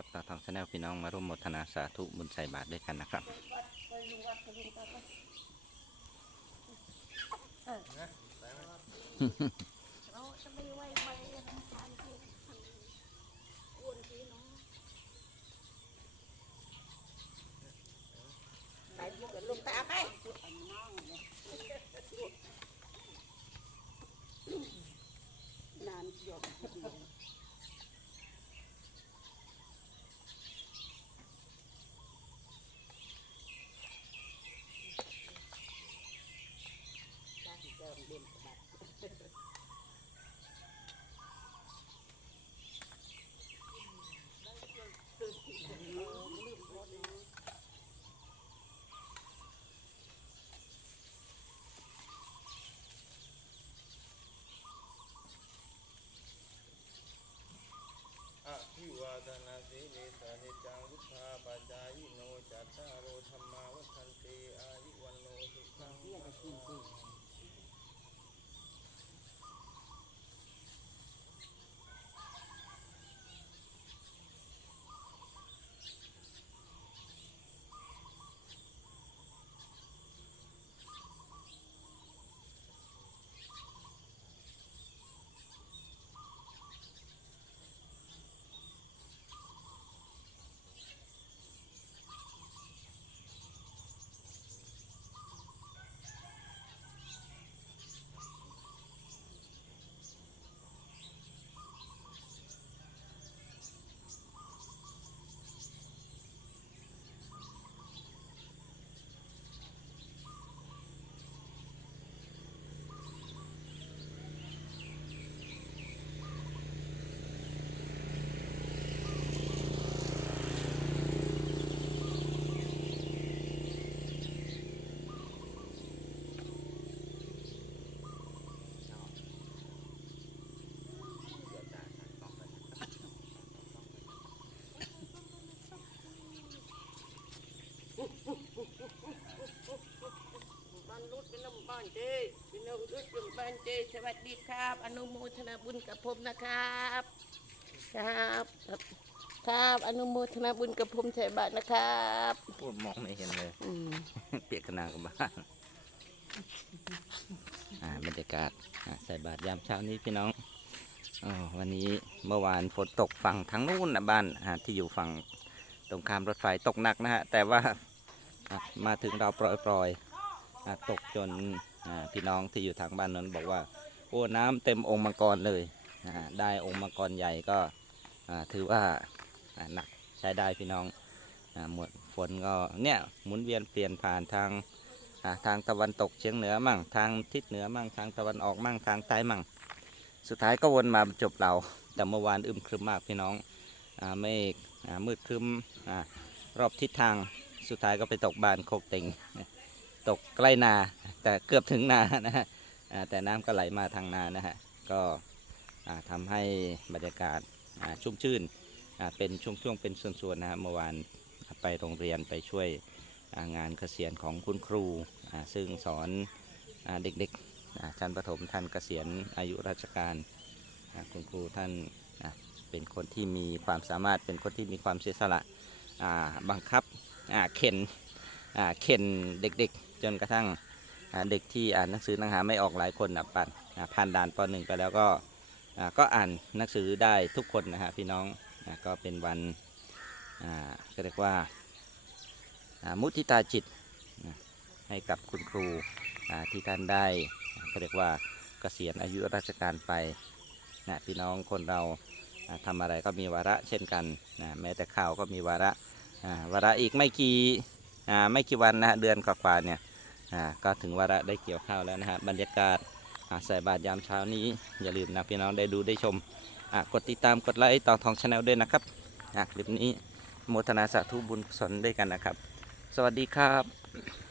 ครับต่อทางชาแนลพี่น้องมาร่วมมทนาสาธุบุญใส่บาตรด้วยกันนะครับเราจะไปทำทานที่อ้วนที่น้องไปพูดกับลุงตาไปนานหยดอภิวาทนาสีเลสานิจังวุธา ปัจจายิโนจัตตาโรธรรมาวัฏันติอายุวันโนสุขัง รุดเป็นน้ำบ้านเจเป็นน้ำรุดเป็นบ้านเจสวัสดีครับ อนุโมทนาบุญกับผมนะครับ ครับ ครับ อนุโมทนาบุญกับผมใส่บาตรนะครับพูดมองไม่เห็นเลย อืมเปียกกระนากับบ้านอ่าบรรยากาศอ่าใส่บาตรยามเช้านี้พี่น้องอ๋อวันนี้เมื่อวานฝนตกฝั่งทางนู้นนะบ้านอ่าที่อยู่ฝั่งตรงข้ามรถไฟตกหนักนะฮะแต่ว่าอะมาถึงเราปล่อยๆอะตกจนอ่า พี่น้องที่อยู่ทางบ้านนั้นบอกว่าโอ้น้ำเต็มองค์มังกรเลยได้องค์มังกรใหญ่ก็ถือว่าหนักใช้ได้พี่น้องหมดฝนก็เนี่ยหมุนเวียนเปลี่ยนผ่านทางทางตะวันตกเฉียงเหนือมั่งทางทิศเหนือมั่งทางตะวันออกมั่งทางใต้มั่งสุดท้ายก็วนมาจบเรา แต่เมื่อวานอึมครึมมากพี่น้องเมฆอ่มืดครึมอรอบทิศทางสุดท้ายก็ไปตกบานโคกเต็งตกใกล้นา แต่เกือบถึงนานะฮะแต่น้ำก็ไหลมาทางนานะฮะก็อ่าทำให้บรรยากาศชุ่มชื่นเป็นช่วงๆเป็นส่วนๆนะฮะเมื่อวานไปโรงเรียนไปช่วยงานเกษียณของคุณครูซึ่งสอนเด็กๆอ่าชั้นประถมท่านเกษียณอายุราชการคุณครูท่านเป็นคนที่มีความสามารถเป็นคนที่มีความเสียสละบังคับเข็นเข็นเด็กๆ จนกระทั่ง เด็กที่อ่านหนังสือนังหาไม่ออกหลายคนนะปันอ่าผ่านด่านปหนึ่งไปแล้วก็ก็อ่านหนังสือได้ทุกคนนะฮะพี่น้องก็เป็นวันอ่าก็เรียกว่ามุทิตาจิตให้กับคุณครูที่ท่านได้ก็เรียกว่าเกษียณอายุราชการไปนะพี่น้องคนเราอ่าทำอะไรก็มีวาระเช่นกันนะแม้แต่ข่าวก็มีวาระวาระอีกไม่กี่ไม่กี่วันนะฮะเดือนกว่าๆเนี่ย อ่าก็ถึงวาระได้เกี่ยวข้าวแล้วนะฮะบรรยากาศอ่าใส่บาตรยามเช้านี้ อย่าลืมนะพี่น้องได้ดูได้ชมกดติดตามกดไลค์ต่อทองชาแนลด้วยนะครับคลิปนี้โมทนาสาธุบุญกุศลด้วยกันนะครับ สวัสดีครับ